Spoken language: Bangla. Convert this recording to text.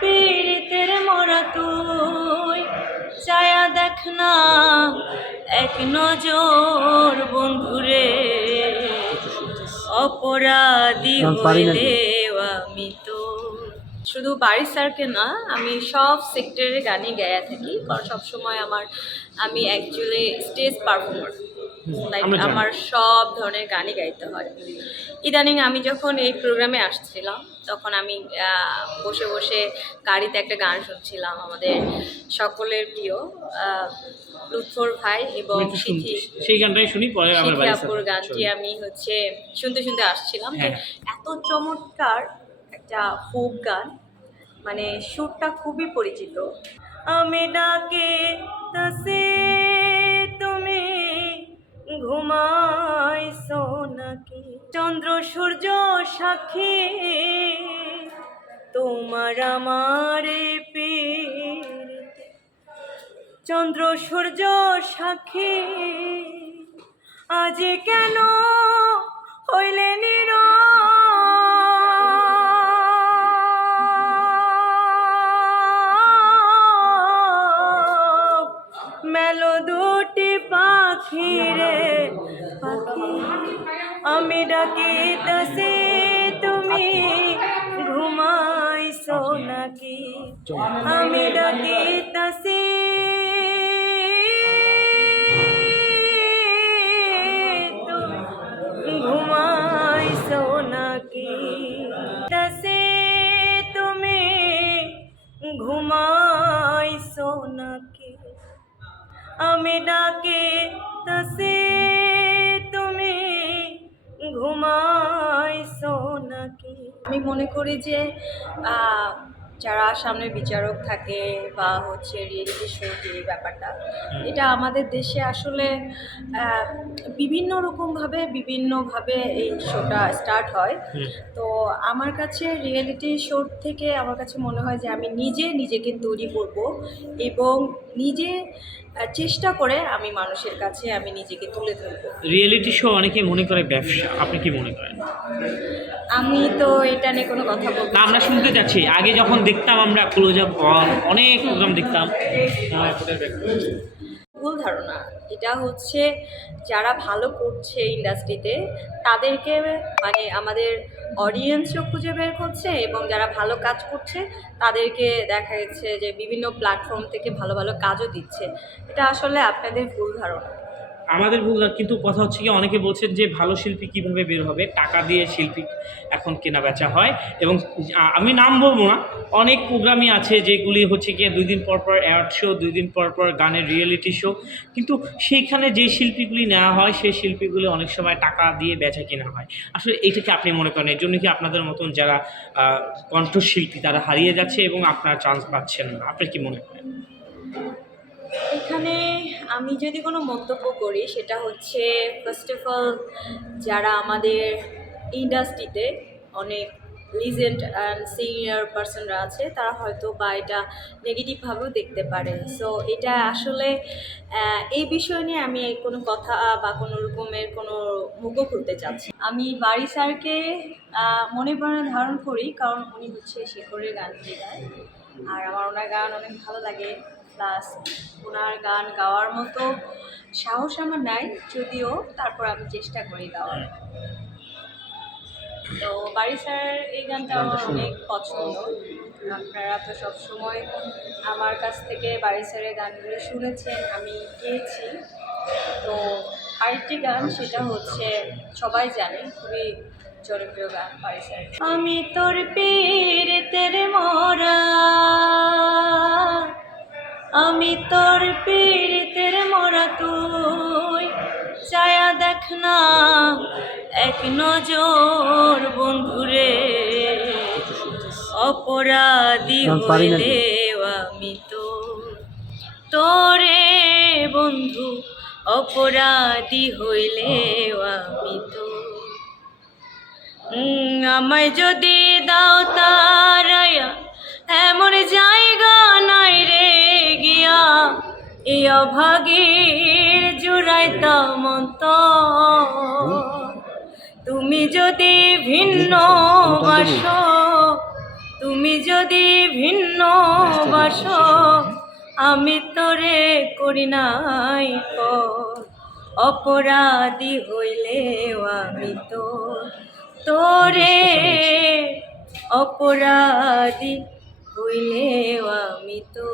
পীড়িতের মরা তুই চায়া দেখ না এক নজর বন্ধুরে। অপরাধী হইলেও আমি তো। শুধু বাড়ির স্যারকে না আমি সব সেক্টরে গানই গায়া থাকি কারণ সবসময় আমার আমি অ্যাকচুয়ালি স্টেজ পারফর্মার লাইক আমার সব ধরনের গানই গাইতে হয়। ইদানিং আমি যখন এই প্রোগ্রামে আসছিলাম তখন আমি বসে বসে গাড়িতে একটা গান শুনছিলাম আমাদের সকলের প্রিয় লুৎফর ভাই এবং সেই গানটাই শুনি পরে আপুর গানটি আমি হচ্ছে শুনতে শুনতে আসছিলাম। হ্যাঁ। এত চমৎকার একটা ফোক গান মানে সুরটা খুবই পরিচিত। আমি ডাকে সাক্ষী তোমার আমার চন্দ্র, সূর্য, সাক্ষী, আজ কেন হইলে নির? মেলো দুটি পাখি রে পাখি, আমি ডাকিতেছি। তুমি ঘুমাইছো নাকি আমি ডাকিতেছি। ঘুমাইছো নাকি তুমি ঘুমাইছো নাকি আমি ডাকে তসে তুমি ঘুমাইছো আমি মনে করি যে যারা সামনে বিচারক থাকে বা হচ্ছে রিয়েলিটি শো যে ব্যাপারটা। এটা আমাদের দেশে আসলে বিভিন্ন রকমভাবে বিভিন্নভাবে এই শোটা স্টার্ট হয়। তো আমার কাছে রিয়েলিটি শো থেকে আমার কাছে মনে হয় যে আমি নিজে নিজেকে তৈরি করব এবং নিজে চেষ্টা করে আমি মানুষের কাছে আমি নিজেকে তুলে ধরবো। রিয়েলিটি শো অনেকে মনে করে ব্যবসা আপনি কি মনে করেন? আমি তো এটা নিয়ে কোনো কথা বলব আমরা শুনতে চাচ্ছি আগে যখন দেখতাম আমরা ক্লোজ আপ অনেক প্রোগ্রাম দেখতাম। ভুল ধারণা। এটা হচ্ছে যারা ভালো করছে ইন্ডাস্ট্রিতে, তাদেরকে মানে আমাদের অডিয়েন্সও খুঁজে বের করছে এবং যারা ভালো কাজ করছে, তাদেরকে দেখা যাচ্ছে যে বিভিন্ন প্ল্যাটফর্ম থেকে ভালো ভালো কাজও দিচ্ছে। এটা আসলে আপনাদের ভুল ধারণা। আমাদের ভুল কিন্তু কথা হচ্ছে কি, অনেকে বলছেন যে ভালো শিল্পী কীভাবে বের হবে? টাকা দিয়ে শিল্পী এখন কেনা বেচা হয় এবং আমি নাম বলব না, অনেক প্রোগ্রামই আছে যেগুলি হচ্ছে গিয়ে দুই দিন পর পর অ্যাড শো দুই দিন পর পর গানের রিয়েলিটি শো কিন্তু সেইখানে যে শিল্পীগুলি নেওয়া হয়, সেই শিল্পীগুলি অনেক সময় টাকা দিয়ে বেচা কেনা হয়। আসলে এইটাকে আপনি মনে করেন? এর জন্য কি আপনাদের মতন যারা কণ্ঠশিল্পী তারা হারিয়ে যাচ্ছে এবং আপনারা চান্স পাচ্ছেন না? আপনি কি মনে করেন এখানে আমি যদি কোনো মন্তব্য করি, সেটা হচ্ছে ফার্স্ট অফ অল যারা আমাদের ইন্ডাস্ট্রিতে অনেক লিজেন্ড অ্যান্ড সিনিয়র পার্সনরা আছে, তারা হয়তো বা এটা নেগেটিভভাবেও দেখতে পারে। সো এটা আসলে এই বিষয় নিয়ে আমি কোনো কথা বা কোনো রকমের কোনো মুখ খুলতে চাচ্ছি আমি বাড়ি স্যারকে মনে প্রাণে ধারণ করি, কারণ উনি হচ্ছে শেখরের গান গায় আর আমার ওনার গান অনেক ভালো লাগে। প্লাস ওনার গান গাওয়ার মতো সাহস আমার নাই যদিও তারপর আমি চেষ্টা করি গাওয়ার। তো বাড়ি স্যার এই গানটা আমার অনেক পছন্দ। আপনারা তো সবসময় আমার কাছ থেকে বাড়ি স্যারের গানগুলো শুনেছেন আমি গেয়েছি। তো আরেকটি গান সেটা হচ্ছে সবাই জানে খুবই জনপ্রিয় গান বাড়ি স্যার আমি তোর পীড়িতের মরা। আমি তোর পীড়িতের মরা তুই। চায়া দেখ না এক নজর বন্ধুরে অপরাধী। হইলেও আমি তো তোরে বন্ধু অপরাধী হইলেও আমি তো আমায় যদি দাও তারায়া এমন জায়গা এই অভাগীর জুড়াইতাম তুমি যদি ভিন্ন বাসো তুমি যদি ভিন্ন বাস আমি তোরে করি নাই পর। অপরাধী হইলেও আমি তো তোরে অপরাধী হইলেও আমি তো